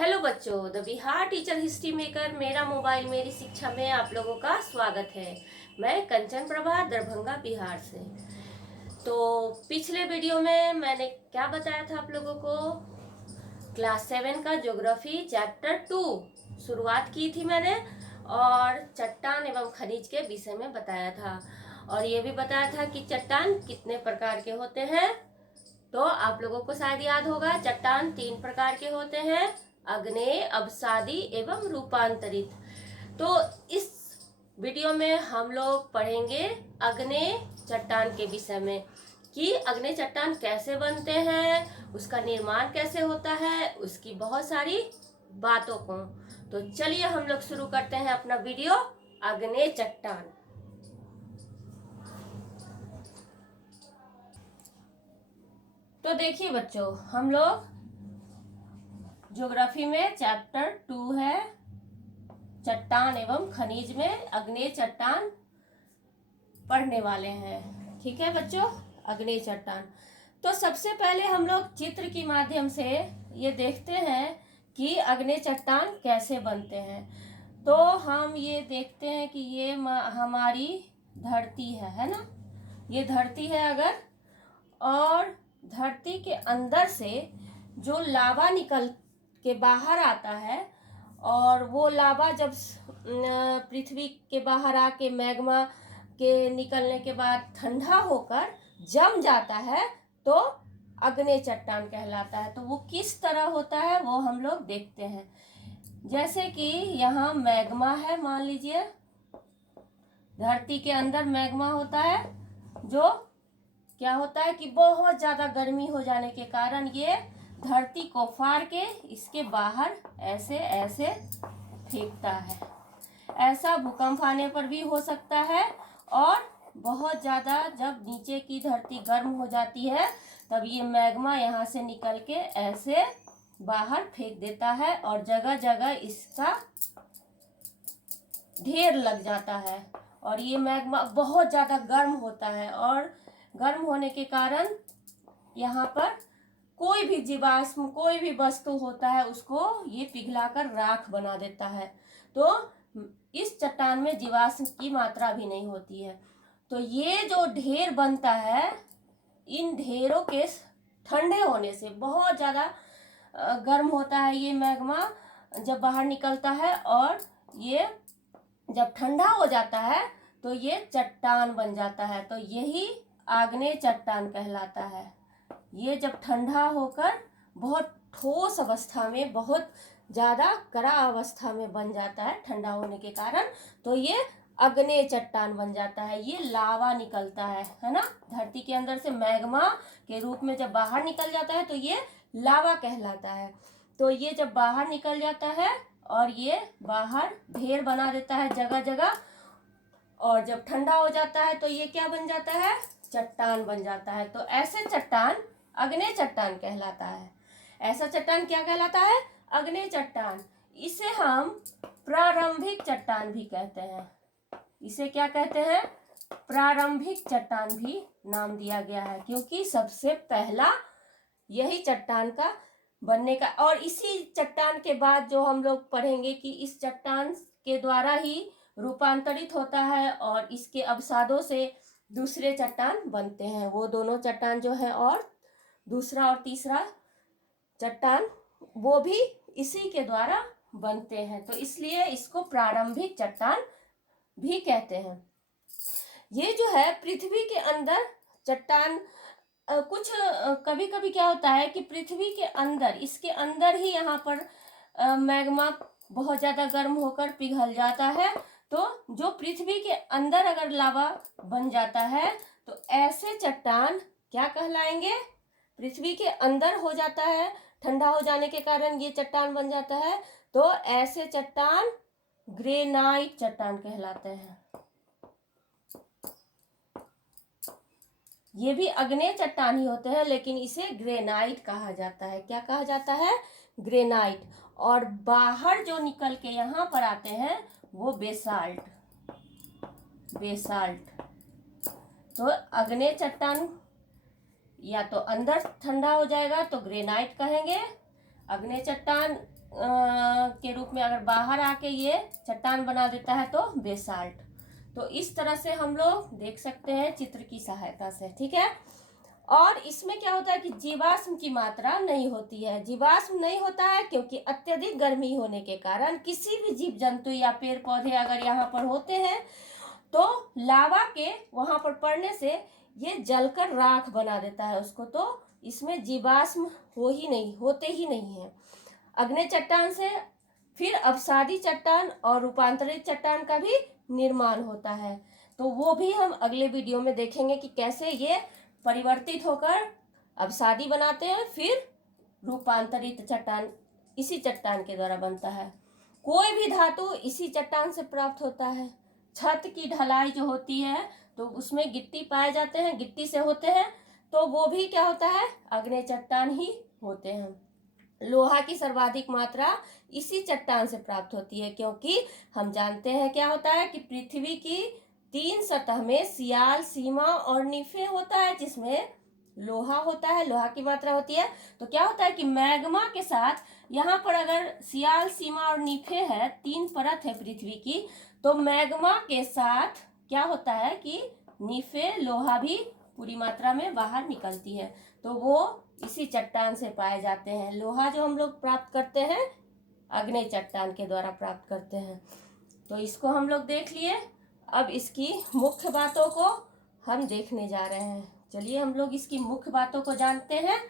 Hello बच्चों, the Bihar teacher history maker मेरा mobile मेरी शिक्षा में आप लोगों का स्वागत है। मैं कंचन प्रभा दरभंगा बिहार से। तो पिछले वीडियो में मैंने क्या बताया था आप लोगों को? क्लास 7 का ज्योग्राफी चैप्टर 2 शुरुआत की थी मैंने और चट्टान एवं खनिज के विषय में बताया था। और ये भी बताया था कि चट्टान कितने प्रकार के होते हैं। तो आप लोगों को शायद याद होगा, चट्टान 3 प्रकार के होते हैं: अग्नेय, अवसादी एवं रूपांतरित। तो इस वीडियो में हम लोग पढ़ेंगे अग्नेय चट्टान के विषय में कि अग्नेय चट्टान कैसे बनते हैं, उसका निर्माण कैसे होता है, उसकी बहुत सारी बातों को। तो चलिए हम लोग शुरू करते हैं अपना वीडियो अग्नेय चट्टान। तो देखिए बच्चों, हम लोग ज्योग्राफी में चैप्टर 2 है चट्टान एवं खनिज में अग्नेय चट्टान पढ़ने वाले हैं। ठीक है बच्चों, अग्नेय चट्टान। तो सबसे पहले हम लोग चित्र के माध्यम से ये देखते हैं कि अग्नेय चट्टान कैसे बनते हैं। तो हम ये देखते हैं कि ये हमारी धरती है ना। ये धरती है अगर, और धरती के अंदर से जो लावा निकल के बाहर आता है, और वो लावा जब पृथ्वी के बाहर आके मैग्मा के निकलने के बाद ठंडा होकर जम जाता है तो अग्नेय चट्टान कहलाता है। तो वो किस तरह होता है वो हम लोग देखते हैं। जैसे कि यहाँ मैग्मा है, मान लीजिए धरती के अंदर मैग्मा होता है, जो क्या होता है कि बहुत ज्यादा गर्मी हो जाने के कारण ये धरती को फाड़ के इसके बाहर ऐसे ऐसे फेंकता है। ऐसा भूकंप आने पर भी हो सकता है, और बहुत ज़्यादा जब नीचे की धरती गर्म हो जाती है तब ये मैग्मा यहाँ से निकल के ऐसे बाहर फेंक देता है और जगह जगह इसका ढेर लग जाता है। और ये मैग्मा बहुत ज़्यादा गर्म होता है, और गर्म होने के कारण यहाँ पर कोई भी जीवाश्म, कोई भी वस्तु होता है उसको ये पिघलाकर राख बना देता है। तो इस चट्टान में जीवाश्म की मात्रा भी नहीं होती है। तो ये जो ढेर बनता है, इन ढेरों के ठंडे होने से, बहुत ज़्यादा गर्म होता है ये मैग्मा जब बाहर निकलता है, और ये जब ठंडा हो जाता है तो ये चट्टान बन जाता है। तो यही आग्नेय चट्टान कहलाता है। ये जब ठंडा होकर बहुत ठोस अवस्था में, बहुत ज़्यादा कड़ा अवस्था में बन जाता है ठंडा होने के कारण, तो ये अग्नेय चट्टान बन जाता है। ये लावा निकलता है ना, धरती के अंदर से मैग्मा के रूप में जब बाहर निकल जाता है तो ये लावा कहलाता है। तो ये जब बाहर निकल जाता है और ये बाहर ढेर बना देता है जगह जगह, और जब ठंडा हो जाता है तो ये क्या बन जाता है? चट्टान बन जाता है। तो ऐसे चट्टान अग्नेय चट्टान कहलाता है। ऐसा चट्टान क्या कहलाता है? अग्नेय चट्टान। इसे हम प्रारंभिक चट्टान भी कहते हैं। इसे क्या कहते हैं? प्रारंभिक चट्टान भी नाम दिया गया है, क्योंकि सबसे पहला यही चट्टान का बनने का। और इसी चट्टान के बाद जो हम लोग पढ़ेंगे कि इस चट्टान के द्वारा ही रूपांतरित होता है और इसके अवसादों से दूसरे चट्टान बनते हैं। वो दोनों चट्टान जो है, और दूसरा और तीसरा चट्टान, वो भी इसी के द्वारा बनते हैं। तो इसलिए इसको प्रारंभिक चट्टान भी कहते हैं। ये जो है पृथ्वी के अंदर चट्टान, कुछ कभी कभी क्या होता है कि पृथ्वी के अंदर, इसके अंदर ही यहाँ पर मैग्मा बहुत ज़्यादा गर्म होकर पिघल जाता है। तो जो पृथ्वी के अंदर अगर लावा बन जाता है तो ऐसे चट्टान क्या कहलाएंगे? पृथ्वी के अंदर हो जाता है, ठंडा हो जाने के कारण ये चट्टान बन जाता है, तो ऐसे चट्टान ग्रेनाइट चट्टान कहलाते हैं। ये भी अग्नेय चट्टान ही होते हैं, लेकिन इसे ग्रेनाइट कहा जाता है। क्या कहा जाता है? ग्रेनाइट। और बाहर जो निकल के यहाँ पर आते हैं वो बेसाल्ट। बेसाल्ट। तो अग्नेय चट्टान या तो अंदर ठंडा हो जाएगा तो ग्रेनाइट कहेंगे। अग्नेय चट्टान के रूप में अगर बाहर आके ये चट्टान बना देता है तो बेसाल्ट। तो इस तरह से हम लोग देख सकते हैं चित्र की सहायता से, ठीक है। और इसमें क्या होता है कि जीवाश्म की मात्रा नहीं होती है। जीवाश्म नहीं होता है क्योंकि अत्यधिक गर्मी होने के कारण किसी भी जीव जंतु या पेड़ पौधे अगर यहाँ पर होते हैं तो लावा के वहां पर पड़ने से ये जलकर राख बना देता है उसको, तो इसमें जीवाश्म होते ही नहीं है। अग्नि चट्टान से फिर अवसादी चट्टान और रूपांतरित चट्टान का भी निर्माण होता है। तो वो भी हम अगले वीडियो में देखेंगे कि कैसे ये परिवर्तित होकर अवसादी बनाते हैं, फिर रूपांतरित चट्टान इसी चट्टान के द्वारा बनता है। कोई भी धातु इसी चट्टान से प्राप्त होता है। छत की ढलाई जो होती है तो उसमें गिट्टी पाए जाते हैं, गिट्टी से होते हैं, तो वो भी क्या होता है, अग्नि चट्टान ही होते हैं। लोहा की सर्वाधिक मात्रा इसी चट्टान से प्राप्त होती है, क्योंकि हम जानते हैं क्या होता है कि पृथ्वी की 3 सतह में सियाल, सीमा और निफे होता है, जिसमें लोहा होता है, लोहा की मात्रा होती है। तो क्या होता है कि मैग्मा के साथ यहाँ पर अगर सियाल, सीमा और निफे है, 3 परत है पृथ्वी की, तो मैग्मा के साथ क्या होता है कि निफे, लोहा भी पूरी मात्रा में बाहर निकलती है। तो वो इसी चट्टान से पाए जाते हैं। लोहा जो हम लोग प्राप्त करते हैं अग्नि चट्टान के द्वारा प्राप्त करते हैं। तो इसको हम लोग देख लिए। अब इसकी मुख्य बातों को हम देखने जा रहे हैं। चलिए हम लोग इसकी मुख्य बातों को जानते हैं।